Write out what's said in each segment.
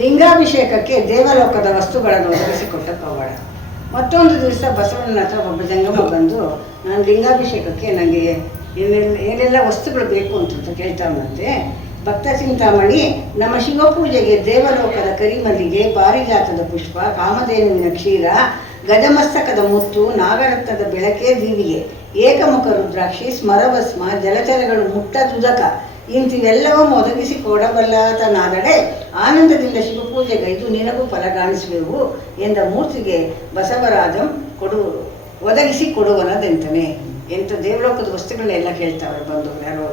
ಲಿಂಗಾಭಿಷೇಕಕ್ಕೆ ದೇವಲೋಕದ ವಸ್ತುಗಳನ್ನು ಒದಗಿಸಿಕೊಟ್ಟ ಪವಾಡ. ಮತ್ತೊಂದು ದಿವಸ ಬಸವಣ್ಣನ ಹತ್ರ ಒಬ್ಬ ಜಂಗಮ ಬಂದು, ನಾನು ಲಿಂಗಾಭಿಷೇಕಕ್ಕೆ ನನಗೆ ಏನೆಲ್ಲ ವಸ್ತುಗಳು ಬೇಕು ಅಂತ ಕೇಳ್ತಾವಂತೆ. ಭಕ್ತ ಚಿಂತಾಮಣಿ, ನಮ್ಮ ಶಿವಪೂಜೆಗೆ ದೇವಲೋಕದ ಕರಿಮಲ್ಲಿಗೆ, ಪಾರಿಜಾತದ ಪುಷ್ಪ, ಕಾಮಧೇನುವಿನ ಕ್ಷೀರ, ಗಜಮಸ್ತಕದ ಮುತ್ತು, ನಾಗರತ್ನದ ಬೆಳಕೆ ದೀವಿಗೆ, ಏಕಮುಖ ರುದ್ರಾಕ್ಷಿ, ಸ್ಮರಭಸ್ಮ, ಜಲಚರಗಳು ಮುಟ್ಟದುದಕ ಇಂತಿವೆಲ್ಲವೂ ಒದಗಿಸಿ ಕೊಡಬಲ್ಲಾತನಾದಡೆ ಆನಂದದಿಂದ ಶಿವಪೂಜೆಗೈದು ನಿನಗೂ ಫಲಗಾಣಿಸುವೆವು ಎಂದ ಮೂರ್ತಿಗೆ ಬಸವರಾಜಂ ಒದಗಿಸಿ ಕೊಡುವನದೆಂತಾನೆ. ಎಂಥ ದೇವಲೋಕದ ವಸ್ತುಗಳನ್ನೆಲ್ಲ ಕೇಳ್ತಾವ್ರೆ ಬಂದು ಯಾರೋ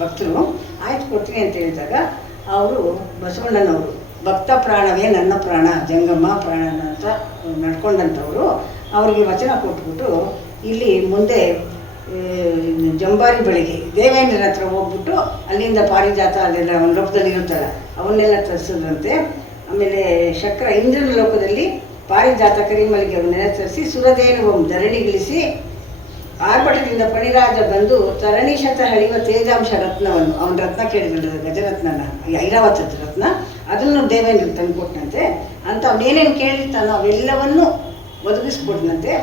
ಭಕ್ತರು. ಆಯ್ತು ಕೊಡ್ತೀನಿ ಅಂತ ಹೇಳಿದಾಗ ಅವರು ಬಸವಣ್ಣನವರು ಭಕ್ತ ಪ್ರಾಣವೇ ನನ್ನ ಪ್ರಾಣ, ಜಂಗಮ ಪ್ರಾಣ ಅಂತ ನಡ್ಕೊಂಡಂಥವರು ಅವರಿಗೆ ವಚನ ಕೊಟ್ಬಿಟ್ಟು ಇಲ್ಲಿ ಮುಂದೆ ಜಂಬಾರಿ ಬಳಿಗೆ ದೇವೇಂದ್ರನ ಹತ್ರ ಹೋಗ್ಬಿಟ್ಟು ಅಲ್ಲಿಂದ ಪಾರಿಜಾತ ಅಲ್ಲೆಲ್ಲ ಒಂದು ಲೋಕದಲ್ಲಿ ಇರುತ್ತಲ್ಲ ಅವನ್ನೆಲ್ಲ ತರಿಸಿದ್ರಂತೆ. ಆಮೇಲೆ ಶಕ್ರ ಇಂದ್ರನ ಲೋಕದಲ್ಲಿ ಪಾರಿಜಾತ ಕರಿಮಲ್ಲಿಗೆ ಅವನ್ನೆಲ್ಲ ತರಿಸಿ ಸುರದೇನು ಧರಣಿಗಿಳಿಸಿ ಆರ್ಭಟದಿಂದ ಫಣಿರಾಜ ಬಂದು ತರಣೀಶತ ಹಳಿವ ತೇಜಾಂಶ ರತ್ನವನ್ನು, ಅವನ ರತ್ನ ಕೇಳಿದ್ರು ಗಜರತ್ನನ, ಐರಾವತ ರತ್ನ, ಅದನ್ನು ದೇವೇಂದ್ರ ತಂದುಕೊಟ್ಟನಂತೆ. ಅಂತ ಅವನೇನೇನು ಕೇಳಿರ್ತಾನೋ ಅವೆಲ್ಲವನ್ನು ಒದಗಿಸ್ಕೊಟ್ನಂತೆ.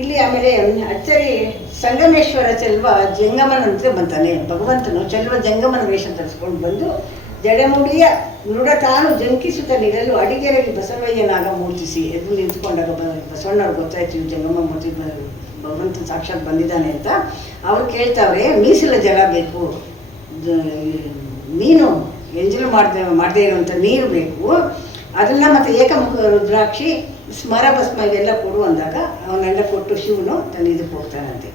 ಇಲ್ಲಿ ಆಮೇಲೆ ಅಚ್ಚರಿ ಸಂಗಮೇಶ್ವರ ಚೆಲ್ವ ಜಂಗಮನಂತೆ ಬಂತಾನೆ. ಭಗವಂತನು ಚೆಲ್ವ ಜಂಗಮನ ವೇಷ ತರಿಸ್ಕೊಂಡು ಬಂದು ಜಡೆಮುಡಿಯ ನುಡ ತಾನು ಜಂಕಿಸುತ್ತ ನಿಲ್ಲಲು ಅಡಿಗೆರೆಗೆ ಬಸವಯ್ಯನಾಗ ಮೂರ್ತಿಸಿ ಎದ್ದು ನಿಂತ್ಕೊಂಡಾಗ ಬಸವಣ್ಣವ್ರು ಗೊತ್ತಾಯ್ತು ಜಂಗಮ ಮೂರ್ತಿ ಭಗವಂತ ಸಾಕ್ಷಾತ್ ಬಂದಿದ್ದಾನೆ ಅಂತ. ಅವ್ರು ಕೇಳ್ತಾವ್ರೆ, ಮೀಸಲ ಜಲ ಬೇಕು, ನೀನು ಎಂಜಲು ಮಾಡದೇ ಇರುವಂಥ ನೀರು ಬೇಕು, ಅದನ್ನು ಮತ್ತು ಏಕಮುಖ ರುದ್ರಾಕ್ಷಿ, ಸ್ಮರಭಸ್ಮ ಇವೆಲ್ಲ ಕೊಡು ಅಂದಾಗ ಅವನ್ನೆಲ್ಲ ಕೊಟ್ಟು ಶಿವನು ತನ್ನ ಇದಕ್ಕೆ ಹೋಗ್ತಾನಂತೆ.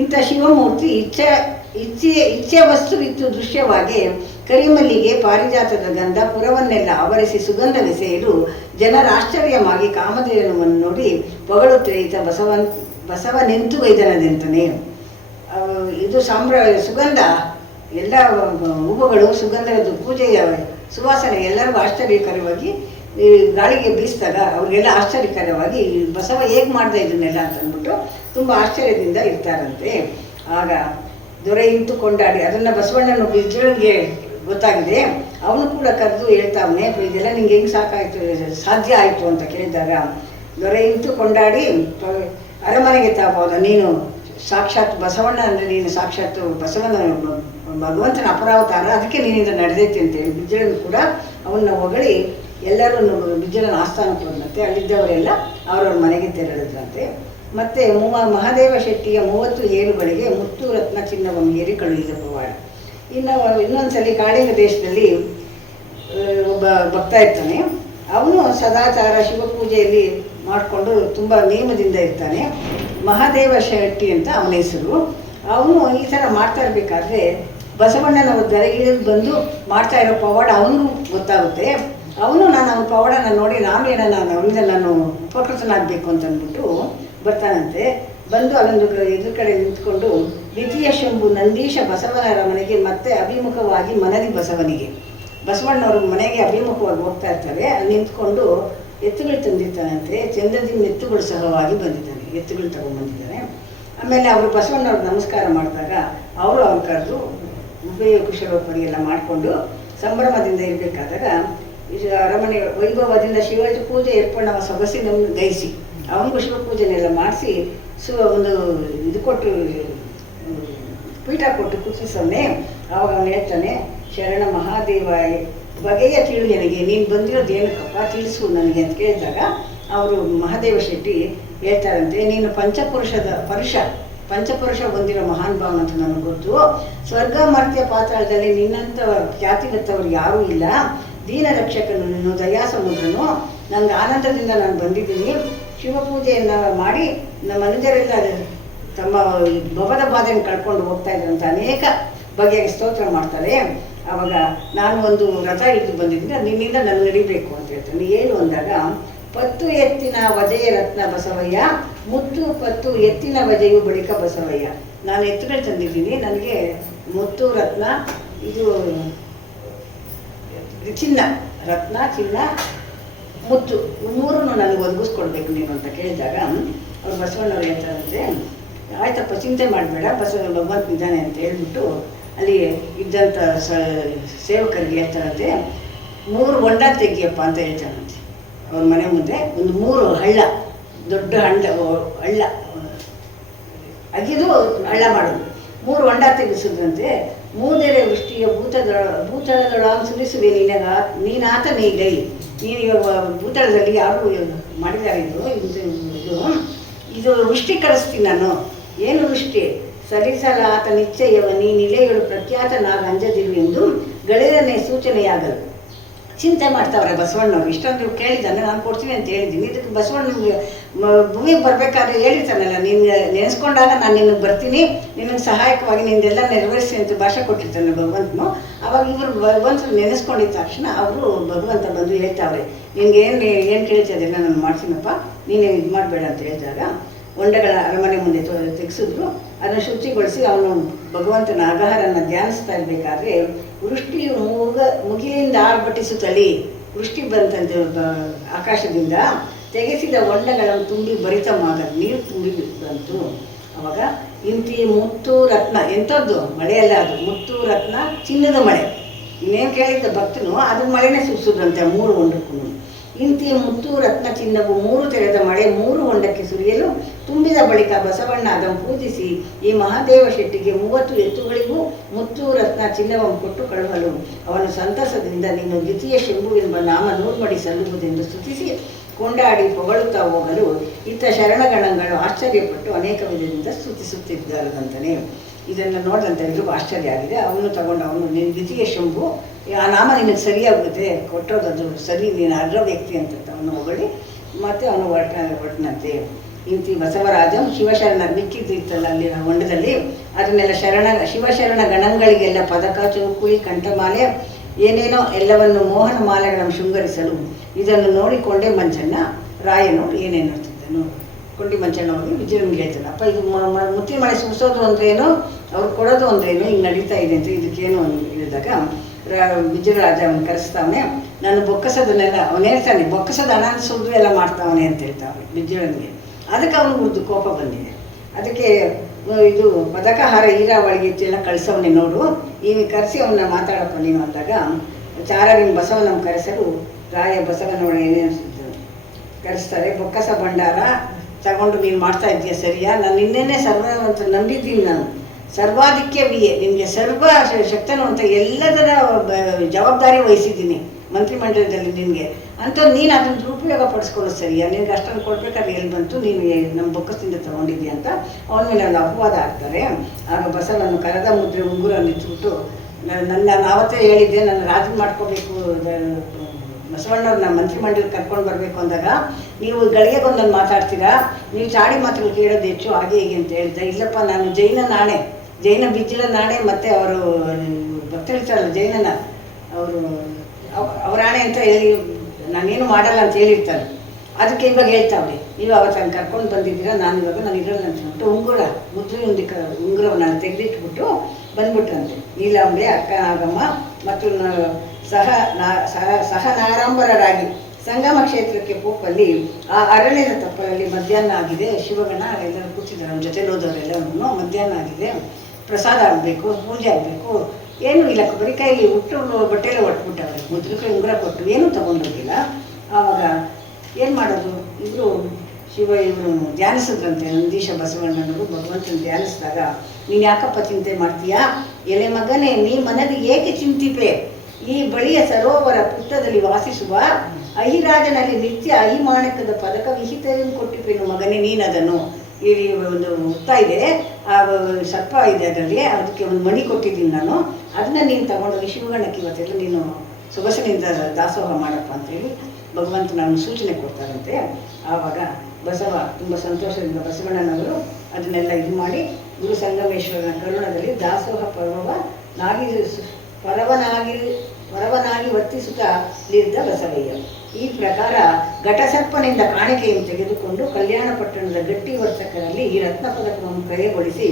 ಇಂಥ ಶಿವಮೂರ್ತಿ ಇಚ್ಛೆ ವಸ್ತುವಿತ್ತು ದೃಶ್ಯವಾಗಿ ಕರಿಮಲ್ಲಿಗೆ ಪಾರಿಜಾತದ ಗಂಧ ಪುರವನ್ನೆಲ್ಲ ಆವರಿಸಿ ಸುಗಂಧವೆಸೆಯಲು ಜನರ ಆಶ್ಚರ್ಯವಾಗಿ ಕಾಮಧೇನುವನ್ನು ನೋಡಿ ಪೊಗಳುತ್ತೆ ಈತ ಬಸವ ನಿಂತು ವೈದನದೆಂತಾನೆ. ಇದು ಸುಗಂಧ ಎಲ್ಲ ಹೂವುಗಳು ಸುಗಂಧದ ಪೂಜೆಯ ಸುವಾಸನೆ ಎಲ್ಲರಿಗೂ ಆಶ್ಚರ್ಯಕರವಾಗಿ ಗಾಳಿಗೆ ಬೀಸಿದಾಗ ಅವ್ರಿಗೆಲ್ಲ ಆಶ್ಚರ್ಯಕರವಾಗಿ ಬಸವ ಹೇಗೆ ಮಾಡ್ದೆ ಇದನ್ನೆಲ್ಲ ಅಂತ ಅಂದ್ಬಿಟ್ಟು ತುಂಬ ಆಶ್ಚರ್ಯದಿಂದ ಇರ್ತಾರಂತೆ. ಆಗ ದೊರೆ ಇಂತು ಕೊಂಡಾಡಿ ಅದನ್ನು ಬಸವಣ್ಣನ ಬಿಜ್ಜಳಿಗೆ ಗೊತ್ತಾಗಿದೆ. ಅವನು ಕೂಡ ಕರೆದು ಹೇಳ್ತಾವನೆ, ಇದೆಲ್ಲ ನಿಂಗೆ ಹೆಂಗೆ ಸಾಧ್ಯ ಆಯಿತು ಅಂತ ಕೇಳಿದಾಗ ದೊರೆ ಇಂತು ಕೊಂಡಾಡಿ ಅರಮನೆಗೆ ತಾಬೋದ, ನೀನು ಸಾಕ್ಷಾತ್ ಬಸವಣ್ಣ ಅಂದರೆ ನೀನು ಸಾಕ್ಷಾತ್ ಬಸವನ ಭಗವಂತನ ಅಪರಾವತಾರ, ಅದಕ್ಕೆ ನೀನಿಂದ ನಡೆದೈತಿ ಅಂತೇಳಿ ಬಿಜ್ಜಳನ್ನು ಕೂಡ ಅವನ್ನ ಹೊಗಳಿ ಎಲ್ಲರೂ ಬಿಜ್ಜಳನ ಆಸ್ಥಾನಕ್ಕೆ ಬಂದಂತೆ. ಅಲ್ಲಿದ್ದವರೆಲ್ಲ ಅವರವ್ರ ಮನೆಗೆ ತೆರಳಿದ್ರಂತೆ. ಮತ್ತು ಮಹಾದೇವ ಶೆಟ್ಟಿಯ 30 ಏರುಗಳಿಗೆ ಮುತ್ತು ರತ್ನ ಚಿನ್ನವೊಂಗೇರಿ ಕಳುಹಿದ ಪವಾಡ. ಇನ್ನೊಂದ್ಸಲಿ ಕಾಳಿಂಗ ದೇಶದಲ್ಲಿ ಒಬ್ಬ ಭಕ್ತ ಇರ್ತಾನೆ. ಅವನು ಸದಾಚಾರ ಶಿವಪೂಜೆಯಲ್ಲಿ ಮಾಡಿಕೊಂಡು ತುಂಬ ನಿಯಮದಿಂದ ಇರ್ತಾನೆ. ಮಹಾದೇವ ಶೆಟ್ಟಿ ಅಂತ ಅವನ ಹೆಸರು. ಅವನು ಈ ಥರ ಮಾಡ್ತಾ ಇರಬೇಕಾದ್ರೆ ಬಸವಣ್ಣನವ್ರ ದರೆಗಿಳಿದು ಬಂದು ಮಾಡ್ತಾ ಇರೋ ಪವಾಡ ಅವನಿಗೂ ಗೊತ್ತಾಗುತ್ತೆ. ಅವನು ಅವನ ಪವಾಡನ ನೋಡಿ ಅವನಿಂದ ನಾನು ಉಪಕೃತನಾಗಬೇಕು ಅಂತ ಅಂದ್ಬಿಟ್ಟು ಬರ್ತಾನಂತೆ. ಬಂದು ಅಲ್ಲೊಂದು ಇದ್ರ ಕಡೆ ನಿಂತ್ಕೊಂಡು ದ್ವಿತೀಯ ಶಂಭು ನಂದೀಶ ಬಸವನ ಅರಮನೆಗೆ ಮತ್ತೆ ಅಭಿಮುಖವಾಗಿ ಮನದಿ ಬಸವನಿಗೆ, ಬಸವಣ್ಣವ್ರ ಮನೆಗೆ ಅಭಿಮುಖವಾಗಿ ಹೋಗ್ತಾ ಇರ್ತಾರೆ. ಅಲ್ಲಿ ನಿಂತ್ಕೊಂಡು ಎತ್ತುಗಳು ತಂದಿರ್ತಾನಂತೆ. ಚಂದ್ರದಿಂದ ಎತ್ತುಗಳು ಸಹವಾಗಿ ಬಂದಿದ್ದಾನೆ, ಎತ್ತುಗಳು ತಗೊಂಡ್ಬಂದಿದ್ದಾನೆ. ಆಮೇಲೆ ಅವರು ಬಸವಣ್ಣವ್ರಿಗೆ ನಮಸ್ಕಾರ ಮಾಡಿದಾಗ ಅವರು ಅವ್ರು ಕರೆದು ಉಭಯ ಕುಶಲೋಪರಿ ಎಲ್ಲ ಮಾಡಿಕೊಂಡು ಸಂಭ್ರಮದಿಂದ ಇರಬೇಕಾದಾಗ ಅರಮನೆ ವೈಭವದಿಂದ ಶಿವ ಪೂಜೆ ಏರ್ಪಣ್ಣವ ಸೊಗಸಿನನ್ನು ಗೈಸಿ ಅವನಿಗೂ ಶಿವಪೂಜೆನೆಲ್ಲ ಮಾಡಿಸಿ ಒಂದು ಇದು ಕೊಟ್ಟು ಪೀಠ ಕೊಟ್ಟು ಕುಸಿಸವನೇ. ಆವಾಗ ಅವನು ಹೇಳ್ತಾನೆ, ಶರಣ ಮಹಾದೇವಾಯ ಬಗೆಯ ತಿಳು ನನಗೆ, ನೀನು ಬಂದಿರೋದು ಏನಕ್ಕಪ್ಪ ತಿಳಿಸು ನನಗೆ ಅಂತ ಕೇಳಿದಾಗ ಅವರು ಮಹಾದೇವ ಶೆಟ್ಟಿ ಹೇಳ್ತಾರಂತೆ, ನೀನು ಪಂಚಪುರುಷ ಹೊಂದಿರೋ ಮಹಾನ್ ಭಾವನ ಅಂತ ನನಗೆ ಗೊತ್ತು. ಸ್ವರ್ಗ ಮರ್ತ್ಯ ಪಾತಾಳದಲ್ಲಿ ನಿನ್ನಂಥ ಖ್ಯಾತಿಗತ್ತವರು ಯಾರೂ ಇಲ್ಲ. ದೀನ ರಕ್ಷಕನು ನೀನು, ದಯಾ ಸಮುದ್ರನು. ನನಗೆ ಆನಂದದಿಂದ ನಾನು ಬಂದಿದ್ದೀನಿ. ಶಿವಪೂಜೆಯನ್ನು ಮಾಡಿ ನಮ್ಮ ಮನುಜರೆಲ್ಲ ತಮ್ಮ ಭವದ ಬಾಧೆಯನ್ನು ಕಳ್ಕೊಂಡು ಹೋಗ್ತಾ ಇದ್ರಂತ ಅನೇಕ ಬಗೆಯ ಸ್ತೋತ್ರ ಮಾಡ್ತಾರೆ. ಆವಾಗ ನಾನು ಒಂದು ರಥ ಹಿಡಿದು ಬಂದಿದ್ದೀನಿ, ಅದು ನಿನ್ನಿಂದ ನಾನು ನಡಿಬೇಕು ಅಂತ ಹೇಳ್ತಾನೆ. ಏನು ಅಂದಾಗ, 10 ಎತ್ತಿನ ವಜೆಯ ರತ್ನ ಬಸವಯ್ಯ, ಮುತ್ತು 10 ಎತ್ತಿನ ವಜೆಯು ಬಳಿಕ ಬಸವಯ್ಯ. ನಾನು ಎತ್ತುಗಳು ತಂದಿದ್ದೀನಿ, ನನಗೆ ಮುತ್ತು ರತ್ನ ಇದು ಚಿನ್ನ, ರತ್ನ ಚಿನ್ನ ಮುತ್ತು 3 ನನಗೆ ಒದಗಿಸ್ಕೊಡ್ಬೇಕು ನೀನು ಅಂತ ಕೇಳಿದಾಗ ಅವ್ರು ಬಸವಣ್ಣವ್ರು ಹೇಳ್ತಾರಂತೆ, ಆಯ್ತಪ್ಪ ಚಿಂತೆ ಮಾಡಬೇಡ, ಭಗವಂತ ಇದ್ದಾನೆ ಅಂತ ಹೇಳ್ಬಿಟ್ಟು ಅಲ್ಲಿ ಇದ್ದಂಥ ಸೇವಕರಿಗೆ ಹೇಳ್ತಾರಂತೆ, 3 ಹೊಂಡ ತೆಗಿಯಪ್ಪ ಅಂತ ಹೇಳ್ತಾನಂತೆ. ಅವ್ರ ಮನೆ ಮುಂದೆ ಒಂದು 3 ಹಳ್ಳ, ದೊಡ್ಡ ಹಳ್ಳ ಅಗಿದು ಹಳ್ಳ ಮಾಡೋದು. 3 ಹೊಂಡ ತೆಗೆಸಿದ್ರಂತೆ. ಮೂದೇರೆ ವೃಷ್ಟಿಯ ಭೂತಳದೊಳಗೆ ಸುರಿಸುವೆ ನೀನಾತ ನೀಗೈ. ನೀನು ಇವಾಗ ಭೂತಳದಲ್ಲಿ ಯಾರು ಮಾಡಿದ್ದಾರೆ ಇದು ವೃಷ್ಟಿ ಕಳಿಸ್ತೀನಿ ನಾನು. ಏನು ವೃಷ್ಟಿ? ಸರಿಸಲ ಆತ ನಿಶ್ಚಯವ ನೀನಿಲೆಗಳು ಪ್ರಖ್ಯಾತನಾಗ ಅಂಜದಿರು ಎಂದು ಗಳಿರನೆ ಸೂಚನೆಯಾಗಲು. ಚಿಂತೆ ಮಾಡ್ತಾವ್ರೆ ಬಸವಣ್ಣವ್ರು. ಇಷ್ಟೊಂದು ಕೇಳಿದ್ದಾನೆ, ನಾನು ಕೊಡ್ತೀನಿ ಅಂತ ಹೇಳಿದ್ದೀನಿ. ಇದಕ್ಕೆ ಬಸವಣ್ಣ ನಿಮಗೆ ಭೂಮಿಗೆ ಬರಬೇಕಾದ್ರೆ ಹೇಳಿರ್ತಾನಲ್ಲ, ನಿನ್ಗೆ ನೆನೆಸ್ಕೊಂಡಾಗ ನಾನು ನಿನಗೆ ಬರ್ತೀನಿ, ನಿನಗೆ ಸಹಾಯಕವಾಗಿ ನಿಂದೆಲ್ಲ ನೆರವೇರಿಸಿ ಅಂತ ಭಾಷೆ ಕೊಟ್ಟಿರ್ತಾನೆ ಭಗವಂತನು. ಅವಾಗ ಇವರು ಭಗವಂತರು ನೆನೆಸ್ಕೊಂಡಿದ್ದ ತಕ್ಷಣ ಅವರು ಭಗವಂತ ಬಂದು ಹೇಳ್ತಾವ್ರೆ, ನಿನ್ಗೆ ಏನು ಕೇಳ್ತಿದ್ದೆಲ್ಲ ನಾನು ಮಾಡ್ತೀನಪ್ಪ, ನೀನೇ ಇದು ಮಾಡಬೇಡ ಅಂತ ಹೇಳಿದಾಗ ಹೊಂಡಗಳ ಅರಮನೆ ಮುಂದೆ ತೆಗೆಸಿದ್ರು. ಅದನ್ನು ಶುಚಿಗೊಳಿಸಿ ಅವನು ಭಗವಂತನ ಅಗಹಾರನ ಧ್ಯಾನಿಸ್ತಾ ಇರಬೇಕಾದ್ರೆ ವೃಷ್ಟಿಯು ಮುಗಿಲಿಂದ ಆರ್ಭಟಿಸುತ್ತಲೇ ವೃಷ್ಟಿ ಬಂತಂತೆ ಆಕಾಶದಿಂದ. ತೆಗೆಸಿದ ಹೊಂಡಗಳನ್ನು ತುಂಬಿ ಭರಿತವಾಗ ನೀರು ತುಂಬಿ ಬಂತು. ಅವಾಗ ಇಂತಿ ಮುತ್ತು ರತ್ನ, ಎಂಥದ್ದು ಮಳೆಯಲ್ಲ ಅದು, ಮುತ್ತು ರತ್ನ ಚಿನ್ನದ ಮಳೆ. ಇನ್ನೇನು ಕೇಳಿದ್ದ ಭಕ್ತನು ಅದ್ರ ಮಳೆನೇ ಸುರಿಸಿದ್ರಂತೆ 3 ಹೊಂಡಕ್ಕೂ. ಇಂತಿ ಮುತ್ತು ರತ್ನ ಚಿನ್ನವು 3 ತೆರೆದ ಮಳೆ 3 ಹೊಂಡಕ್ಕೆ ಸುರಿಯಲು ತುಂಬಿದ ಬಳಿಕ ಬಸವಣ್ಣ ಅದನ್ನು ಪೂಜಿಸಿ ಈ ಮಹಾದೇವ ಶೆಟ್ಟಿಗೆ 30 ಎತ್ತುಗಳಿಗೂ ಮುತ್ತು ರತ್ನ ಚಿನ್ನವನ್ನು ಕೊಟ್ಟು ಕಳುಹಲು ಅವನು ಸಂತಸದಿಂದ ನೀನು ದ್ವಿತೀಯ ಶಂಭುವೆಂಬ ನಾಮ ನೂರ್ಮಡಿ ಸಲ್ಲುವುದೆಂದು ಸ್ತುತಿಸಿ ಕೊಂಡಾಡಿ ಹೊಗಳುತ್ತಾ ಹೋಗಲು ಇತ್ತ ಶರಣಗಣಗಳು ಆಶ್ಚರ್ಯಪಟ್ಟು ಅನೇಕ ವಿಧದಿಂದ ಸ್ತುತಿಸುತ್ತಿದ್ದಾರಂತಾನೆ. ಇದನ್ನು ನೋಡಿದಂಥ ಎಲ್ರಿಗೂ ಆಶ್ಚರ್ಯ ಆಗಿದೆ. ಅವನು ತಗೊಂಡು ಅವನು ನಿನ್ನ ದ್ವಿತೀಯ ಶಂಭು, ಆ ನಾಮ ನಿನಗೆ ಸರಿಯಾಗುತ್ತೆ, ಕೊಟ್ಟೋದದು ಸರಿ, ನೀನು ಅರ್ಹ ವ್ಯಕ್ತಿ ಅಂತ ಅವನು ಹೊಗಳಿ ಮತ್ತು ಅವನು ಹೊರಟನಂತೆ. ಇಂತಿ ಬಸವರಾಜ ಶಿವಶರಣ ಮಿಕ್ಕಿದ್ದಿತ್ತಲ್ಲ ಅಲ್ಲಿ ಹೊಂಡದಲ್ಲಿ, ಅದನ್ನೆಲ್ಲ ಶಿವಶರಣ ಗಣಗಳಿಗೆಲ್ಲ ಪದಕ, ಚೌಕುಳಿ, ಕಂಠಮಾಲೆ ಏನೇನೋ ಎಲ್ಲವನ್ನು ಮೋಹನ ಮಾಲೆಗಳನ್ನು ಶೃಂಗರಿಸಲು ಇದನ್ನು ನೋಡಿಕೊಂಡೇ ಮಂಚಣ್ಣ ರಾಯನು ಏನೇನು ಅಂತಿದ್ದನು. ಕೊಂಡಿ ಮಂಚಣ್ಣ ಹೋಗಿ ವಿಜಯನಿಗೆ ಹೇಳ್ತಾನೆ, ಅಪ್ಪ ಇದು ಮುತ್ತಿನ ಮಳೆ ಸುರಿಸೋದು ಅಂದ್ರೇನು, ಅವ್ರು ಕೊಡೋದು ಅಂದ್ರೇನು, ಹಿಂಗೆ ನಡೀತಾ ಇದೆ ಅಂತ ಇದಕ್ಕೇನು ಹೇಳಿದಾಗ ವಿಜಯರಾಜ ಅವನು ಕರೆಸ್ತಾವನೆ. ನಾನು ಬೊಕ್ಕಸದನ್ನೆಲ್ಲ ಅವನು ಹೇಳ್ತಾನೆ, ಬೊಕ್ಕಸದ ಹಣ ಸುರಿದು ಎಲ್ಲ ಮಾಡ್ತಾವನೆ ಅಂತ ಹೇಳ್ತಾವೆ ವಿಜಯನಿಗೆ. ಅದಕ್ಕೆ ಅವನಿಗೆ ಕೋಪ ಬಂದಿದೆ. ಅದಕ್ಕೆ ಇದು ಪದಕಹಾರ ಈರಾವಳಿಗೆ ಎಲ್ಲ ಕಳಿಸವನೇ ನೋಡು, ಈಗ ಕರೆಸಿ ಅವನ್ನ ಮಾತಾಡಪ್ಪ ನೀನು ಅಂದಾಗ ಚಾರವಿನ ಬಸವನ ಕರೆಸಲು ರಾಯ ಬಸವನವಳ ಏನೇನು ಕರೆಸ್ತಾರೆ. ಬೊಕ್ಕಸ ಭಂಡಾರ ತಗೊಂಡು ನೀನು ಮಾಡ್ತಾ ಇದೆಯಾ ಸರಿಯಾ? ನಾನು ನಿನ್ನೇನೆ ಸರ್ವವಂತ ನಂಬಿದ್ದೀನಿ, ನಾನು ಸರ್ವಾಧಿಕ್ಯವಿಯೇ, ನಿನಗೆ ಸರ್ವ ಶಕ್ತನು ಅಂತ ಎಲ್ಲದರ ಜವಾಬ್ದಾರಿ ವಹಿಸಿದ್ದೀನಿ ಮಂತ್ರಿಮಂಡಲದಲ್ಲಿ ನಿನಗೆ ಅಂತ. ನೀನು ಅದನ್ನು ದುರುಪಯೋಗ ಪಡಿಸ್ಕೊಳ್ಳೋದು ಸರಿಯಾ? ನಿನಗೆ ಅಷ್ಟನ್ನು ಕೊಡ್ಬೇಕಾದ್ರೆ ಎಲ್ಲಿ ಬಂತು, ನೀನು ನಮ್ಮ ಬೊಕ್ಕಸದಿಂದ ತೊಗೊಂಡಿದ್ದೀಯ ಅಂತ ಅವನ ಮೇಲೆ ಒಂದು ಅಪವಾದ ಆಗ್ತಾರೆ. ಆಗ ಬಸವನು ಕರದ ಮುದ್ರೆ ಉಂಗುರ ನಿಂತ್ಬಿಟ್ಟು ನಾನು ಆವತ್ತೇ ಹೇಳಿದ್ದೆ, ನಾನು ರಾಜಿ ಮಾಡ್ಕೋಬೇಕು, ಬಸವಣ್ಣವ್ರನ್ನ ಮಂತ್ರಿಮಂಡಲ ಕರ್ಕೊಂಡು ಬರಬೇಕು ಅಂದಾಗ ನೀವು ಗಳಿಗೆಗೊಂದನ್ನು ಮಾತಾಡ್ತೀರಾ, ನೀವು ಚಾಡಿ ಮಾತುಗಳು ಕೇಳೋದು ಹೆಚ್ಚು ಹಾಗೆ ಹೀಗೆ ಅಂತ ಹೇಳಿದೆ. ಇಲ್ಲಪ್ಪ, ನಾನು ಜೈನ ಬಿಜ್ಜಿಲ ನಾಣೆ ಮತ್ತು ಅವರು ಭಕ್ತರಿರ್ತಾರಲ್ಲ ಜೈನನ, ಅವ್ರ ಆಣೆ ಅಂತ ಹೇಳಿ ನಾನೇನು ಮಾಡಲ್ಲ ಅಂತ ಹೇಳಿರ್ತಾರೆ. ಅದಕ್ಕೆ ಇವಾಗ ಹೇಳ್ತಾವ್ರಿ, ನೀವು ಅವತ್ತು ಹಂಗೆ ಕರ್ಕೊಂಡು ಬಂದಿದ್ದೀರಾ, ನಾನು ಇರಲ್ಲ ಅಂತ ಹೇಳ್ಬಿಟ್ಟು ಮುದ್ರೆಯೊಂದಿ ಉಂಗುರವನ್ನು ತೆಗೆದಿಟ್ಬಿಟ್ಟು ಬಂದ್ಬಿಟ್ರಂತೆ. ನೀಲಾಂಬೆ, ಅಕ್ಕ ನಾಗಮ್ಮ ಮತ್ತು ಸಹ ನಾರಾಂಬರರಾಗಿ ಸಂಗಮ ಕ್ಷೇತ್ರಕ್ಕೆ ಪೋಪಲ್ಲಿ ಆ ಅರಣ್ಯದ ತಪ್ಪಲಲ್ಲಿ ಮಧ್ಯಾಹ್ನ ಆಗಿದೆ. ಶಿವಗಣ ಎಲ್ಲರೂ ಕೂತಿದ್ದಾರೆ, ನಮ್ಮ ಜೊತೆ ಹೋದವರೆಲ್ಲರೂ ಮಧ್ಯಾಹ್ನ ಆಗಿದೆ, ಪ್ರಸಾದ ಆಗಬೇಕು, ಪೂಜೆ ಆಗಬೇಕು, ಏನೂ ಇಲ್ಲ, ಬರೀ ಕೈಲಿ ಹುಟ್ಟು ಬಟ್ಟೆಲ್ಲ ಒಟ್ಬಿಟ್ಟವ್ರೆ, ಮುದ್ರಿಕೆ ಉಂಗುರ ಕೊಟ್ಟು ಏನೂ ತೊಗೊಂಡೋಗಿಲ್ಲ. ಆವಾಗ ಏನು ಮಾಡೋದು, ಇವರು ಧ್ಯಾನಿಸಿದ್ರಂತೆ ನಂದೀಶ ಬಸವಣ್ಣನವರು. ಭಗವಂತನ ಧ್ಯಾನಿಸಿದಾಗ, ನೀನು ಯಾಕಪ್ಪ ಚಿಂತೆ ಮಾಡ್ತೀಯಾ? ಎಲೆ ಮಗನೇ, ನೀ ಮನದಿ ಏಕೆ ಚಿಂತಿಪೆ? ಈ ಬಳಿಯ ಸರೋವರ ಪುಟ್ಟದಲ್ಲಿ ವಾಸಿಸುವ ಅಹಿರಾಜನಲ್ಲಿ ನಿತ್ಯ ಅಹಿಮಾಣಕದ ಪದಕ ವಿಹಿತವನ್ನು ಕೊಟ್ಟಿಪೇನು ಮಗನೇ, ನೀನದನ್ನು ಇಲ್ಲಿ ಒಂದು ಹುತ್ತ ಇದೆ, ಆ ಸರ್ಪ ಇದೆ, ಅದರಲ್ಲಿ ಅದಕ್ಕೆ ಒಂದು ಮಣಿ ಕೊಟ್ಟಿದ್ದೀನಿ ನಾನು, ಅದನ್ನು ನೀನು ತಗೊಂಡೋಗಿ ಶಿವಗಣಕ್ಕೆ ಇವತ್ತೆಲ್ಲ ನೀನು ಸೊಗಸಿನಿಂದ ದಾಸೋಹ ಮಾಡಪ್ಪ ಅಂತೇಳಿ ಭಗವಂತನನ್ನು ಸೂಚನೆ ಕೊಡ್ತಾರಂತೆ. ಆವಾಗ ಬಸವ ತುಂಬ ಸಂತೋಷದಿಂದ ಬಸವಣ್ಣನವರು ಅದನ್ನೆಲ್ಲ ಇದು ಮಾಡಿ ಗುರು ಸಂಗಮೇಶ್ವರನ ಕರುಣದಲ್ಲಿ ದಾಸೋಹ ಪರವನಾಗಿ ವರ್ತಿಸುತ್ತಲಿದ್ದ ಬಸವಯ್ಯ. ಈ ಪ್ರಕಾರ ಘಟಸರ್ಪನಿಂದ ಕಾಣಿಕೆಯನ್ನು ತೆಗೆದುಕೊಂಡು ಕಲ್ಯಾಣ ಪಟ್ಟಣದ ಗಟ್ಟಿ ವರ್ತಕರಲ್ಲಿ ಈ ರತ್ನ ಪದಕವನ್ನು ಕ್ರಯಗೊಳಿಸಿ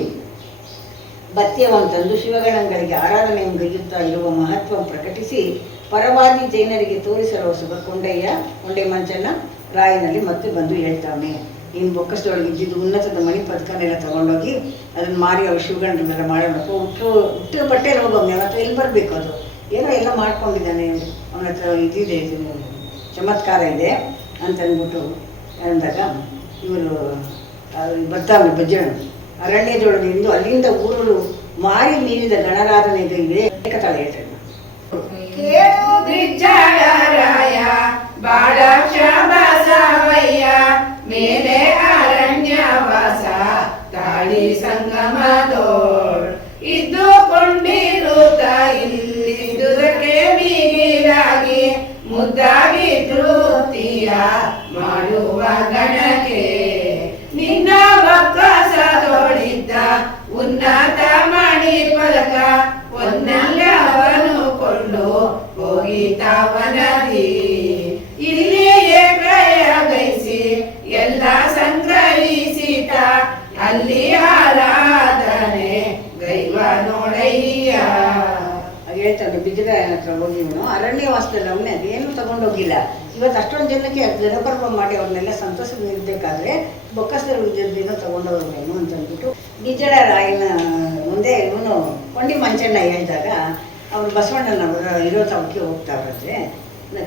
ಭತ್ಯವನ್ನು ತಂದು ಶಿವಗಣಗಳಿಗೆ ಆರಾಧನೆಯನ್ನು ಗೈಯುತ್ತಾ ಇರುವ ಮಹತ್ವ ಪ್ರಕಟಿಸಿ ಪರವಾದಿ ಜೈನರಿಗೆ ತೋರಿಸಲು ಕೊಂಡೆ ಮಂಚಣ್ಣ ರಾಯನಲ್ಲಿ ಮತ್ತೆ ಬಂದು ಹೇಳ್ತಾವನೆ, ಇನ್ನು ಬೊಕ್ಕಸದೊಳಗೆ ಇದ್ದಿದ್ದು ಉನ್ನತದ ಮಣಿ ಪದಕನೆಲ್ಲ ತಗೊಂಡೋಗಿ ಅದನ್ನು ಮಾರಿ ಅವ್ರು ಶಿವಗಣರನ್ನೆಲ್ಲ ಮಾಡೋಣಪ್ಪ, ಹುಟ್ಟು ಬಟ್ಟೆಯಲ್ಲಿ ಹೋಗೋಮ್ನೆ, ಅವತ್ತು ಎಲ್ಲಿ ಬರಬೇಕು, ಅದು ಏನೋ ಎಲ್ಲ ಮಾಡ್ಕೊಂಡಿದ್ದಾನೆ, ಅವನ ಹತ್ರ ಇದಿದೆ, ಇದು ಚಮತ್ಕಾರ ಇದೆ ಅಂತಂದ್ಬಿಟ್ಟು ಅಂದಾಗ ಇವರು ಬರ್ತಾವೆ ಬಜ್ಜಣ್ಣ ಅರಣ್ಯದೊಳಗಿಂದು ಅಲ್ಲಿಂದ ಊರು ಮಾರಿ ಮೀರಿದ ಗಣರಾಧನೆಗೆ ಏಕತಾಳ ಹೇಳ್ತಾರೆ. ಮೇಲೆ ಅರಣ್ಯವಾಸ ತಾಳಿ ಸಂಗಮದೋಳ್ ಇದ್ದುಕೊಂಡಿರುತ್ತ ಇಲ್ಲಿದುದಕ್ಕೆ ಮೀಗಿಲಾಗಿ ಮುದ್ದಾಗಿ ತೃಪ್ತಿಯ ಮಾಡುವ ಗಣಕ್ಕೆ ನಿನ್ನ ಬಕ್ಕಸದೊಳಿದ್ದ ಉನ್ನತ ಮಣಿ ಪಲಕ ಒಂದಲ್ಲವನು ಕೊಂಡು ಹೋಗಿತವನದಿ ಇಲ್ಲಿಯೇ ಪ್ರಯಾಗೈಸಿ ಎಲ್ಲ ಸಂಗ್ರಹಿಸಿತ ಅಲ್ಲಿ ಆರಾಧನೆ ಗೈವ ನೋಡಯ್ಯ. ಹೇಳ್ತಾನೆ ಬಿಜರಾಯನ ಹತ್ರ ಹೋಗಿ ಇವನು ಅರಣ್ಯವಾಸದಲ್ಲಿ ಅವನೇ ಅದೇನು ತಗೊಂಡೋಗಿಲ್ಲ. ಇವತ್ತು ಅಷ್ಟೊಂದು ಜನಕ್ಕೆ ಜನಪರ್ವ ಮಾಡಿ ಅವ್ರನ್ನೆಲ್ಲ ಸಂತೋಷ ನೀಡಬೇಕಾದ್ರೆ ಬೊಕ್ಕಸರ ವಿದ್ಯೇನೋ ತಗೊಂಡೋಗ್ರೇನು ಅಂತ ಅಂದ್ಬಿಟ್ಟು ಬಿಜರಾಯನ ಮುಂದೆ ಇವನು ಕೊಂಡಿ ಮಂಚಣ್ಣ ಹೇಳಿದಾಗ ಅವ್ರು ಬಸವಣ್ಣನ ಇರೋ ತವಕ್ಕೆ ಹೋಗ್ತಾವ್ರಂತೆ.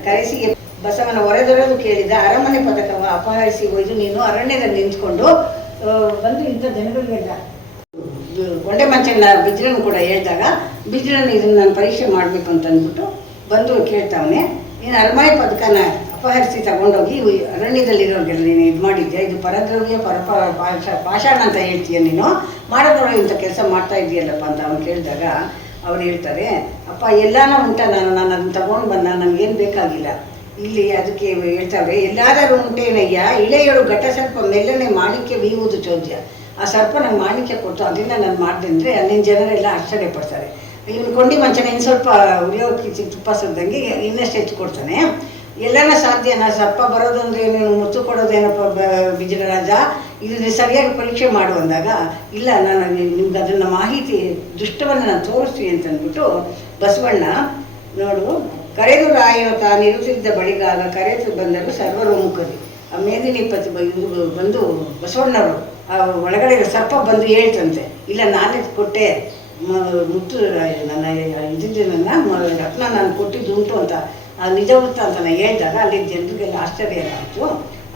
ಕರೆಸಿಗೆ ಬಸವನ ಹೊರೆದೊರೆದು ಕೇಳಿದ ಅರಮನೆ ಪದಕವ ಅಪಹರಿಸಿ ಒಯ್ದು ನೀನು ಅರಣ್ಯದಲ್ಲಿ ನಿಂತ್ಕೊಂಡು ಬಂದು ಇಂಥ ಜನಗಳಿಗೆಲ್ಲ ಕೊಂಡೆ ಮಂಚಣ್ಣ ಬಿಜ್ರನ್ ಕೂಡ ಹೇಳಿದಾಗ ಬಿಜ್ರನ್ ಇದನ್ನು ನಾನು ಪರೀಕ್ಷೆ ಮಾಡಬೇಕು ಅಂತ ಅಂದ್ಬಿಟ್ಟು ಬಂದು ಕೇಳ್ತಾವನೆ, ನೀನು ಅರಮನೆ ಪದಕನ ಅಪಹರಿಸಿ ತಗೊಂಡೋಗಿ ಅರಣ್ಯದಲ್ಲಿರೋರಿಗೆಲ್ಲ ನೀನು ಇದು ಮಾಡಿದ್ಯಾ, ಇದು ಪರದ್ರವ್ಯ ಪಾಷಾಣ ಅಂತ ಹೇಳ್ತೀಯ, ನೀನು ಮಾಡೋದ್ರೊಳಗೆ ಇಂಥ ಕೆಲಸ ಮಾಡ್ತಾ ಇದೆಯಲ್ಲಪ್ಪ ಅಂತ ಅವ್ನು ಕೇಳಿದಾಗ ಅವ್ರು ಹೇಳ್ತಾರೆ, ಅಪ್ಪ ಎಲ್ಲಾನು ಉಂಟ, ನಾನು ಅದನ್ನು ತಗೊಂಡು ಬಂದ, ನನಗೇನು ಬೇಕಾಗಿಲ್ಲ. ಇಲ್ಲಿ ಅದಕ್ಕೆ ಹೇಳ್ತಾವೆ, ಎಲ್ಲಾದರೂ ಉಂಟೇನಯ್ಯ ಇಳೆಯಳು ಘಟ ಸರ್ಪ ಮೆಲ್ಲನೆ ಮಾಣಿಕ್ಯ ಬೀಯುವುದು ಚೋದ್ಯ. ಆ ಸರ್ಪ ನಂಗೆ ಮಾಣಿಕ್ಯ ಕೊಟ್ಟು ಅದರಿಂದ ನಾನು ಮಾಡಿದೆ ಅಂದರೆ ಅಲ್ಲಿನ ಜನರೆಲ್ಲ ಆಶ್ಚರ್ಯ ಪಡ್ತಾರೆ. ಇವನು ಕೊಂಡಿ ಮಂಚನ ಇನ್ನು ಸ್ವಲ್ಪ ಉಳಿಯೋಕೆ ತುಪ್ಪ ಸುರಿದಂಗೆ ಇನ್ನಷ್ಟು ಹೆಚ್ಚು ಕೊಡ್ತಾನೆ. ಎಲ್ಲನ ಸಾಧ್ಯನಾ, ಸರ್ಪ ಬರೋದಂದ್ರೆ ನೀನು ಮುತ್ತು ಕೊಡೋದೇನಪ್ಪ ಬಿಜರಾಜ, ಇದು ಸರಿಯಾಗಿ ಪರೀಕ್ಷೆ ಮಾಡು ಅಂದಾಗ, ಇಲ್ಲ ನಾನು ನಿಮ್ಗೆ ಅದನ್ನು ಮಾಹಿತಿ ದುಷ್ಟವನ್ನು ನಾನು ತೋರಿಸ್ತೀನಿ ಅಂತಂದ್ಬಿಟ್ಟು ಬಸವಣ್ಣ ನೋಡು ಕರೆದು ರಾಯನು ತಾನಿರುತ್ತಿದ್ದ ಬಳಿಗಾಗ ಕರೆದು ಬಂದರು ಸರ್ವರೋಮುಖರಿ. ಆ ಮೇದಿನಿಪತಿ ಬಂದು ಬಸವಣ್ಣವರು ಆ ಒಳಗಡೆ ಸರ್ಪ ಬಂದು ಹೇಳ್ತಂತೆ, ಇಲ್ಲ ನಾನೇ ಕೊಟ್ಟೆ ಮುತ್ತು ನನ್ನ ಇದ್ದಿದ್ದನ್ನ ರತ್ನ ನಾನು ಕೊಟ್ಟಿದ್ದು ಉಂಟು ಅಂತ ನಿಜ ವೃತ್ತ ಅಂತ ನಾನು ಹೇಳಿದಾಗ ಅಲ್ಲಿ ಜನರಿಗೆಲ್ಲ ಆಶ್ಚರ್ಯ ಆಯಿತು.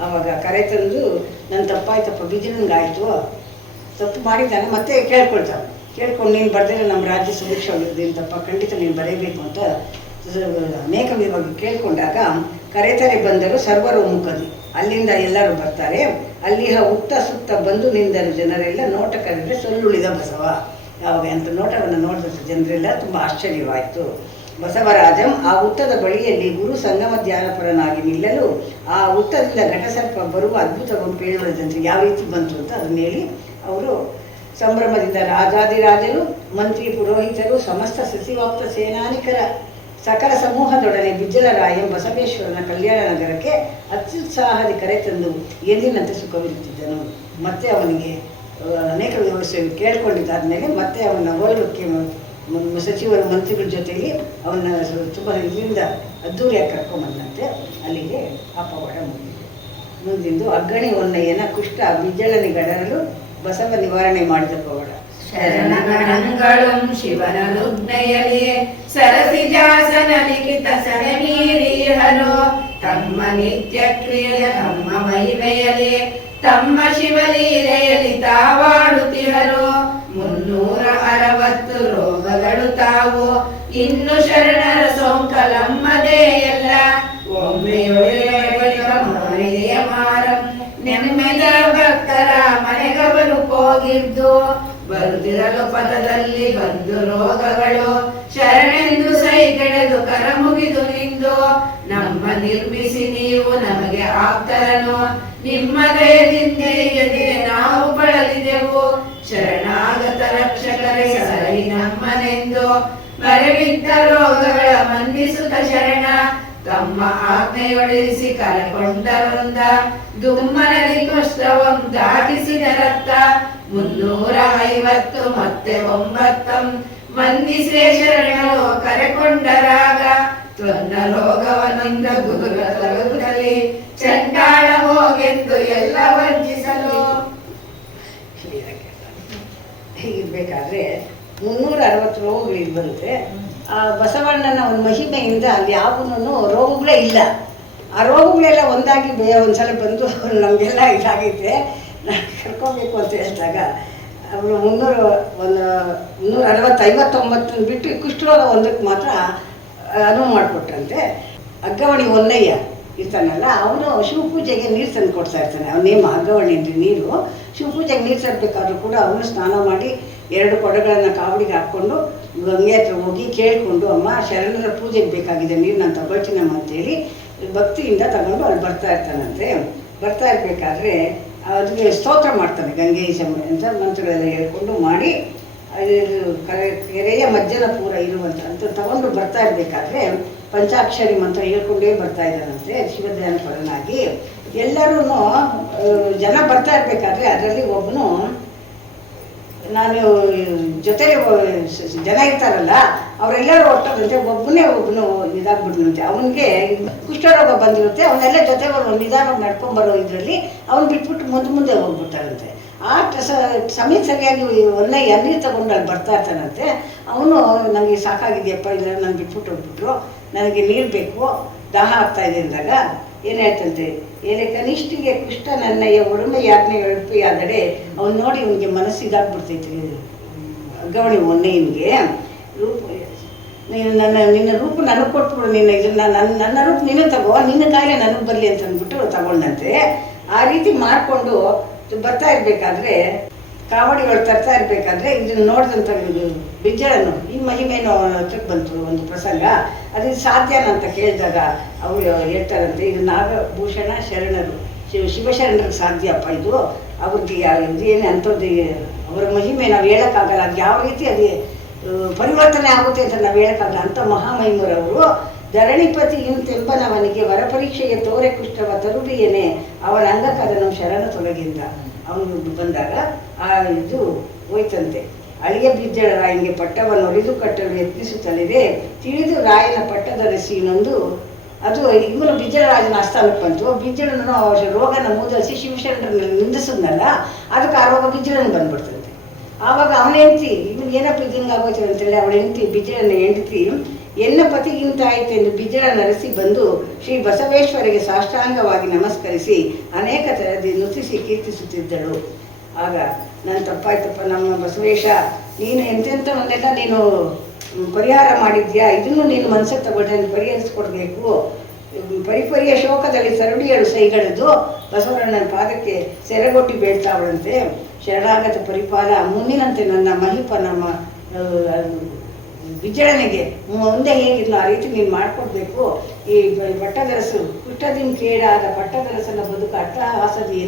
ಆವಾಗ ಕರೆ ತಂದು ನನ್ನ ತಪ್ಪಾಯ್ತಪ್ಪ ಬಿಜಿನಂಗಾಯಿತು, ತಪ್ಪು ಮಾಡಿದ್ದಾನೆ, ಮತ್ತೆ ಕೇಳ್ಕೊಂಡು ನೀನು ಬರೆದ್ರೆ ನಮ್ಮ ರಾಜ್ಯ ಸುಭಿಕ್ಷವಾಗಿದ್ದೇನಪ್ಪ, ಖಂಡಿತ ನೀನು ಬರೀಬೇಕು ಅಂತ ಅನೇಕ ವಿಭಾಗ ಕೇಳ್ಕೊಂಡಾಗ ಕರೆತರೆ ಬಂದರು ಸರ್ವರೋಮುಖದಿ. ಅಲ್ಲಿಂದ ಎಲ್ಲರೂ ಬರ್ತಾರೆ. ಅಲ್ಲಿ ಉತ್ತ ಸುತ್ತ ಬಂದು ನಿಂದರು ಜನರೆಲ್ಲ ನೋಟ ಕರೆದರೆ ಸೊಲ್ಲುಳಿದ ಬಸವ. ಯಾವಾಗ ಅಂತ ನೋಟವನ್ನು ನೋಡಿದ ಜನರೆಲ್ಲ ತುಂಬ ಆಶ್ಚರ್ಯವಾಯಿತು. ಬಸವರಾಜಂ ಆ ಉತ್ತದ ಬಳಿಯಲ್ಲಿ ಗುರು ಸಂಗಮ ಧ್ಯಾನಪರನಾಗಿ ನಿಲ್ಲಲು ಆ ಉತ್ತದಿಂದ ಘಟಸರ್ಪ ಬರುವ ಅದ್ಭುತವನ್ನು ಪೇಳುವುದಂತೆ ಯಾವ ರೀತಿ ಬಂತು ಅಂತ ಅದನ್ನ ಹೇಳಿ ಅವರು ಸಂಭ್ರಮದಿಂದ ರಾಜಾದಿರಾಜರು, ಮಂತ್ರಿ, ಪುರೋಹಿತರು, ಸಮಸ್ತ ಸಚಿವಾಪ್ತ ಸೇನಾನಿಕರ ಸಕಲ ಸಮೂಹದೊಡನೆ ಬಿಜ್ಜಲರಾಯ ಬಸವೇಶ್ವರನ ಕಲ್ಯಾಣ ನಗರಕ್ಕೆ ಅತ್ಯುತ್ಸಾಹದಿ ಕರೆ ತಂದು ಎಂದಿನಂತೆ ಸುಖವಿರುತ್ತಿದ್ದನು. ಮತ್ತೆ ಅವನಿಗೆ ಅನೇಕ ವ್ಯವಸ್ಥೆ ಕೇಳ್ಕೊಂಡಿದ್ದಾದ್ಮೇಲೆ ಮತ್ತೆ ಅವನ ಹೋಲಕ್ಕೆ ಸಚಿವರು ಮಂತ್ರಿಗಳ ಜೊತೆಯಲ್ಲಿ ಅವನ್ನ ತುಂಬ ಇದರಿಂದ ಅದ್ದೂರಿಯಾಗಿ ಕರ್ಕೊಂಬಂದಂತೆ. ಅಲ್ಲಿಗೆ ಆ ಪವಾಡ ಮುಂದಿಂದು ಅಗ್ಗಣಿ ಹೊನ್ನಯ್ಯನ ಕುಷ್ಠ ಬಿಜ್ಜಳನಿಗಡರಲು ಬಸವ ನಿವಾರಣೆ ಮಾಡಿದ ಪವಾಡ. ಶರಣಗಣಗಳು ಶಿವನನುಜ್ಞೆಯಲಿ ಸರಸಿಜಾಸನ ಲಿಖಿತ ಸರಮೀರಿಹರು ತಮ್ಮ ನಿತ್ಯ ಕ್ರಿಯೆಯ ತಮ್ಮ ಮಹಿಮೆಯಲಿ ತಮ್ಮ ಶಿವಲೀಲೆಯಲ್ಲಿ ತಾವಾಡುತ್ತಿಹರು. 360 ರೋಗಗಳು ತಾವು ಇನ್ನು ಶರಣರ ಸೋಂಕಲಮ್ಮದೇ ಎಲ್ಲ ಒಮ್ಮೆಯೊಡೆಯ ಮಾರಂ ನೆಮ್ಮೆದ ಭಕ್ತರ ಮನೆಗವರು ಹೋಗಿದ್ದು ಬರುತ್ತಿರಲು ಪದದಲ್ಲಿ ಬಂದು ರೋಗಗಳು ಶರಣೆಂದು ಸೈಗೆಳೆದು ಕರ ಮುಗಿದು ನಿಂದು ನಮ್ಮ ನಿರ್ಮಿಸಿ ನೀವು ನಮಗೆ ಆಪ್ತರನು ನಿಮ್ಮ ದಯದಿಂದ ನಾವು ಬಳಲಿದೆವು ಶರಣಾಗತ ರಕ್ಷಕರೇ ಸರಿ ನಮ್ಮನೆಂದು ಮರೆಬಿದ್ದ ರೋಗಗಳ ಮಂದಿಸುತ್ತ ಶರಣ ತಮ್ಮ ಆಜ್ಞೆಯೊಳಿಸಿ ಕರೆಕೊಂಡರಿಂದ ದುಮ್ಮನದಿ ಕಷ್ಟವಂ ದಾಟಿಸಿದ ರಕ್ತ 350 ಮತ್ತೆ 9 ವಂದಿಸೇ ಶರಣರು ಕರೆಕೊಂಡರಾಗ ತ್ವನ್ನ ರೋಗವನಿಂದ ಗುರುಗಳ ತಗುದಲ್ಲಿ ಚಂಡಾಳ ಹೋಗೆಂದು ಎಲ್ಲ ವಂಚಿಸಲು. ಹೀಗಿರ್ಬೇಕಾದ್ರೆ 360 ರೋಗಗಳು ಬರುತ್ತೆ. ಆ ಬಸವಣ್ಣನ ಒಂದು ಮಹಿಮೆಯಿಂದ ಅಲ್ಲಿ ಯಾವನೂ ರೋಗಗಳೇ ಇಲ್ಲ. ಆ ರೋಗಗಳೆಲ್ಲ ಒಂದಾಗಿ ಒಂದ್ಸಲ ಬಂದು ನಮಗೆಲ್ಲ ಇದಾಗಿದ್ದೆ, ನಾನು ಕರ್ಕೋಬೇಕು ಅಂತ ಹೇಳಿದಾಗ ಅವರು 359 ಬಿಟ್ಟು ಕುಷ್ಠರೋಗ ಒಂದಕ್ಕೆ ಮಾತ್ರ ಅನುವು ಮಾಡಿಕೊಟ್ರಂತೆ. ಅಗ್ಗವಣಿ ಹೊನ್ನಯ್ಯ ಇರ್ತಾನಲ್ಲ, ಅವನು ಶಿವಪೂಜೆಗೆ ನೀರು ತಂದು ಕೊಡ್ತಾ ಇರ್ತಾನೆ. ಅವನೇಮ ಅಗ್ಗವಣಿ ಅಂದರೆ ನೀರು, ಶಿವಪೂಜೆಗೆ ನೀರು ತರಬೇಕಾದ್ರೂ ಕೂಡ ಅವನು ಸ್ನಾನ ಮಾಡಿ 2 ಕೊಡಗಳನ್ನು ಕಾವಡಿಗೆ ಹಾಕ್ಕೊಂಡು ಗಂಗೆ ಹತ್ರ ಹೋಗಿ ಕೇಳಿಕೊಂಡು, ಅಮ್ಮ ಶರಣರ ಪೂಜೆಗೆ ಬೇಕಾಗಿದೆ ನೀರು ನಾನು ತಗೊಳ್ತೀನಮ್ಮ ಅಂತೇಳಿ ಭಕ್ತಿಯಿಂದ ತಗೊಂಡು ಅಲ್ಲಿ ಬರ್ತಾ ಇರ್ತಾನಂತೆ. ಬರ್ತಾ ಇರಬೇಕಾದ್ರೆ ಅದಕ್ಕೆ ಸ್ತೋತ್ರ ಮಾಡ್ತಾನೆ, ಗಂಗೆ ಅಂತ ಮಂತ್ರಗಳೆಲ್ಲ ಹೇಳ್ಕೊಂಡು ಮಾಡಿ ಕೆರೆಯ ಮಜ್ಜನ ಪೂರ ಇರುವಂಥ ಅಂತ ತಗೊಂಡು ಬರ್ತಾ ಇರಬೇಕಾದ್ರೆ ಪಂಚಾಕ್ಷರಿ ಮಂತ್ರ ಹೇಳ್ಕೊಂಡೇ ಬರ್ತಾ ಇದ್ದಾನಂತೆ ಶಿವಧ್ಯಾನ ಪರನಾಗಿ. ಎಲ್ಲರೂ ಜನ ಬರ್ತಾ ಇರಬೇಕಾದ್ರೆ ಅದರಲ್ಲಿ ಒಬ್ಬನು, ನಾನು ಜೊತೆಲಿ ಜನ ಇರ್ತಾರಲ್ಲ ಅವರೆಲ್ಲರೂ ಒಟ್ಟದಂತೆ ಒಬ್ಬನು ಇದಾಗ್ಬಿಟ್ನಂತೆ. ಅವನಿಗೆ ಕುಷ್ಠರೋಗ ಬಂದಿರುತ್ತೆ, ಅವನ್ನೆಲ್ಲ ಜೊತೆ ನಿಧಾನ ನಡ್ಕೊಂಬರೋ ಇದರಲ್ಲಿ ಅವ್ನು ಬಿಟ್ಬಿಟ್ಟು ಮುಂದೆ ಹೋಗ್ಬಿಡ್ತಾರಂತೆ. ಆ ಸಮಯ ಸರಿಯಾಗಿ ಹೊನ್ನಯ್ಯ ನೀರು ತಗೊಂಡು ಅಲ್ಲಿ ಬರ್ತಾ ಇರ್ತಾನಂತೆ. ಅವನು ನನಗೆ ಸಾಕಾಗಿದೆಯಪ್ಪ, ಇಲ್ಲ ನಾನು ಬಿಟ್ಬಿಟ್ಟು ಹೋಗ್ಬಿಟ್ರು, ನನಗೆ ನೀರು ಬೇಕು, ದಾಹ ಆಗ್ತಾ ಇದೆ ಅಂದಾಗ ಏನಾಯ್ತಂತೆ, ಏನೇ ಕನಿಷ್ಠಿಗೆ ಕುಷ್ಠ ನನ್ನಯ್ಯ ಒಡಮೆ ಯಾಜ್ಞೆ ಎಳುಪೆಯಾದಡೆ ಅವ್ನು ನೋಡಿ ಅವನಿಗೆ ಮನಸ್ಸಿಗಾಗ್ಬಿಡ್ತೈತಿ. ಅಗ್ಗವಣಿ ಹೊನ್ನಯ್ಯನಿಗೆ ರೂಪ ನಿನ್ನ ರೂಪ ನನಗೆ ಕೊಟ್ಬಿಡು, ನಿನ್ನ ಇದನ್ನ ನನ್ನ ರೂಪ ನೀನು ತಗೋ, ನಿನ್ನ ಕಾಯಿಲೆ ನನಗೆ ಬರಲಿ ಅಂತ ಅಂದ್ಬಿಟ್ಟು ತಗೊಂಡಂತೆ. ಆ ರೀತಿ ಮಾಡಿಕೊಂಡು ಬರ್ತಾ ಇರಬೇಕಾದ್ರೆ ಕಾವಡಿಗಳು ತರ್ತಾ ಇರಬೇಕಾದ್ರೆ ಇದನ್ನು ನೋಡಿದಂಥ ಬಿಜ್ಜಳನ್ನು ಈ ಮಹಿಮೇನೋ ಹತ್ರಕ್ಕೆ ಬಂತು ಒಂದು ಪ್ರಸಂಗ. ಅದು ಸಾಧ್ಯನ ಅಂತ ಕೇಳಿದಾಗ ಅವರು ಹೇಳ್ತಾರಂತೆ, ಇದು ನಾಗಭೂಷಣ ಶರಣರು ಶಿವಶರಣರಿಗೆ ಸಾಧ್ಯಪ್ಪ, ಇದು ಅವ್ರಿಗೆ ಏನು ಅಂಥದ್ದು ಅವರ ಮಹಿಮೆ ನಾವು ಹೇಳೋಕ್ಕಾಗಲ್ಲ, ಅದು ಯಾವ ರೀತಿ ಅದು ಪರಿವರ್ತನೆ ಆಗುತ್ತೆ ಅಂತ ನಾವು ಹೇಳೋಕ್ಕಾಗಲ್ಲ. ಅಂಥ ಮಹಾಮಹಿಮರವರು ಧರಣಿಪತಿ ಇಂತೆಂಬನವನಿಗೆ ವರಪರೀಕ್ಷೆಗೆ ತೋರೆ ಕುಷ್ಠವ ತರುಬಿಯೇನೆ ಅವನ ಅಂಗಕ್ಕದನ್ನು ಶರಣ ತೊಲಗಿಂದ ಅವನು ಬಂದಾಗ ಆ ಇದು ಹೋಯ್ತಂತೆ. ಅಳಿಯ ಬಿಜ್ಜಳ ರಾಯನಿಗೆ ಪಟ್ಟವನ್ನು ಒರಿದು ಕಟ್ಟಲು ಯತ್ನಿಸುತ್ತಲಿದೆ, ತಿಳಿದು ರಾಯನ ಪಟ್ಟದರಸಿ ಇನ್ನೊಂದು ಅದು ಇವನು ಬಿಜ್ಜಳರಾಜನ ಆಸ್ಥಾನಕ್ಕೆ ಬಂತು. ಬಿಜ್ಜಳನ್ನು ರೋಗನ ಮೂದಲಿಸಿ ಶಿವಶರಣರನ್ನು ನಿಂದಿಸಿದ್ನಲ್ಲ, ಅದಕ್ಕೆ ಆ ರೋಗ ಬಿಜ್ಜಳನ ಬಂದ್ಬಿಡ್ತಂತೆ. ಆವಾಗ ಅವನ ಹೆಂಡತಿ ಇವನು ಏನಪ್ಪ ಇದಂಗೆ ಆಗೋಯ್ತದೆ ಅಂತೇಳಿ ಅವಳ ಹೆಂಡತಿ ಬಿಜ್ಜಳನ ಹೆಂಡತಿ ಎನ್ನ ಪತಿಗಿಂತ ಆಯ್ತೆಂದು ಬಿಜ್ಜಳ ನರಸಿ ಬಂದು ಶ್ರೀ ಬಸವೇಶ್ವರಿಗೆ ಸಾಷ್ಟಾಂಗವಾಗಿ ನಮಸ್ಕರಿಸಿ ಅನೇಕ ತರದಿ ನುತಿಸಿ ಕೀರ್ತಿಸುತ್ತಿದ್ದಳು. ಆಗ ನಾನು ತಪ್ಪಾಯ್ತಪ್ಪ, ನಮ್ಮ ಬಸವೇಶ ನೀನು ಎಂತೆಂಥವನ್ನೆಲ್ಲ ನೀನು ಪರಿಹಾರ ಮಾಡಿದ್ಯಾ, ಇದನ್ನು ನೀನು ಮನಸ್ಸಿಗೆ ತಗೊಂಡು ಪರಿಹರಿಸ್ಕೊಡ್ಬೇಕು. ಪರಿಪರಿಯ ಶೋಕದಲ್ಲಿ ಸರಡಿಯಳು ಸೈಗಳೆದು ಬಸವಣ್ಣನ ಪಾದಕ್ಕೆ ಸೆರಗೊಟ್ಟಿ ಬೇಡ್ತಾವಳಂತೆ. ಶರಣಾಗತ ಪರಿಪಾಲ ಮುಂದಿನಂತೆ ನನ್ನ ಮಹಿಪ ನಮ್ಮ ಬಿಜ್ಜಳನಿಗೆ ಮುಂದೆ ಹೇಗಿಲ್ಲ ಆ ರೀತಿ ನೀನು ಮಾಡಿಕೊಡ್ಬೇಕು. ಈ ಪಟ್ಟದರಸು ಕುಷ್ಟದಿಂದ ಕೇಡಾದ ಪಟ್ಟದರಸನ ಬದುಕು ಅಟ್ಟಹಾಸದಿ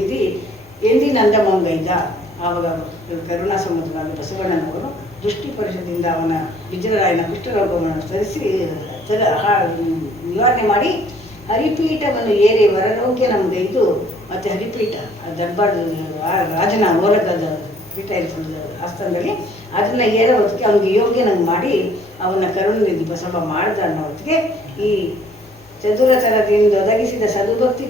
ಎಂದಿ ನಂದಮಂಗೈದ. ಆವಾಗ ಕರುಣಾ ಸಮುದ್ರನಾದ ಬಸವಣ್ಣನವರು ದೃಷ್ಟಿ ಪರಿಷದಿಂದ ಅವನ ಬಿಜ್ಜಳರಾಯನ ಕುಷ್ಠರೋಗವನ್ನು ತರಿಸಿ ನಿವಾರಣೆ ಮಾಡಿ ಹರಿಪೀಠವನ್ನು ಏರಿ ವರರೋಗ್ಯ ನಮಗೈದು. ಮತ್ತು ಹರಿಪೀಠ ದರ್ಬಾರ್ ರಾಜನ ಓಲಗದ ಪೀಠ ಇರ್ತದೆ ಆಸ್ಥಾನದಲ್ಲಿ, ಅದನ್ನು ಏರೋ ಹೊತ್ತಿಗೆ ಅವನಿಗೆ ಯೋಗ್ಯನಂಗೆ ಮಾಡಿ ಅವನ ಕರುಣನಿಧಿ ಬಸವ ಮಾಡ್ದ ಅನ್ನೋ ಹೊತ್ತಿಗೆ ಈ ಚತುರತನದಿಂದ ಒದಗಿಸಿದ ಸದುಭಕ್ತಿ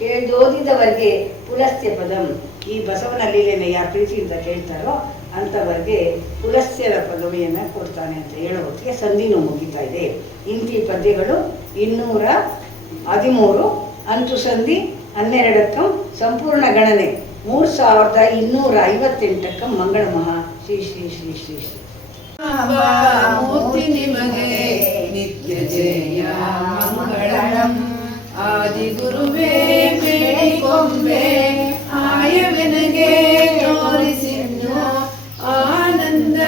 ಕೇಳಿದೋದಿದವರಿಗೆ ಪುಲಸ್ತ್ಯ ಪದಂ, ಈ ಬಸವನ ಲೀಲೆಯನ್ನು ಯಾರು ಪ್ರೀತಿಯಿಂದ ಕೇಳ್ತಾರೋ ಅಂಥವರಿಗೆ ಪುಲಸ್ತ್ಯರ ಪದವಿಯನ್ನು ಕೊಡ್ತಾನೆ ಅಂತ ಹೇಳೋ ಹೊತ್ತಿಗೆ ಸಂಧಿನೂ ಮುಗಿತಾ ಇದೆ. ಇಂತಿ ಪದ್ಯಗಳು 213, ಅಂತು ಸಂಧಿ 12 ಸಂಪೂರ್ಣ ಗಣನೆ 3258 ಮಂಗಳ ಮಹಾ ಶ್ರೀ ಶ್ರೀ ಶ್ರೀ ಶ್ರೀ ಶ್ರೀ ಮೂರ್ತಿ ನಿಮಗೆ ನಿತ್ಯ ಜಯ ಮಂಗಳಂ. ಆದಿ ಗುರುವೇ ಬೇಡಿಕೊಂಬೆ ಆಯವೆನಗೆ ತೋರಿಸಿನ್ನು ಆನಂದ.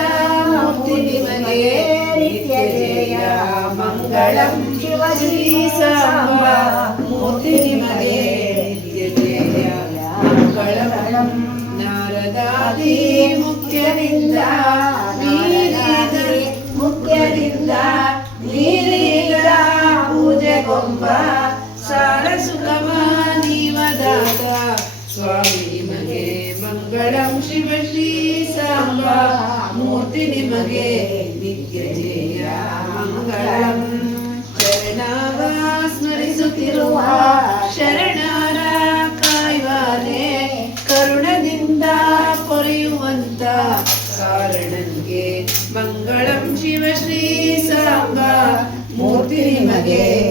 ಮೂರ್ತಿ ನಿಮಗೆ ನಿತ್ಯ ಜಯ ಮಂಗಳಂ. ಶಿವ ಶ್ರೀ ಸಾಂಬ ಮೂರ್ತಿ ನಿಮಗೆ ನಿತ್ಯ ಜಯ ಮಂಗಳಂ. ನಾರದಾದಿ ಮುಖ್ಯರಿಂದ ನೀರಿದ ಪೂಜೆಗೊಂಬ ಸಾರ ಸುಖಮ ನೀವದಾತ ಸ್ವಾಮಿ ನಿಮಗೆ ಮಂಗಳಂ. ಶಿವ ಶ್ರೀ ಸಾಂಬ ಮೂರ್ತಿ ನಿಮಗೆ ನಿತ್ಯ ಜಯ ಮಂಗಳಂ. ಶರಣವ ಸ್ಮರಿಸುತ್ತಿರುವ ಶರಣರ ಕಾಯ್ವಾನೆ ಕರುಣದಿಂದ ಪೊರೆಯುವಂತ ಕಾರಣಂಗೆ ಮಂಗಳಂ. ಶಿವ ಶ್ರೀ ನಿಮಗೆ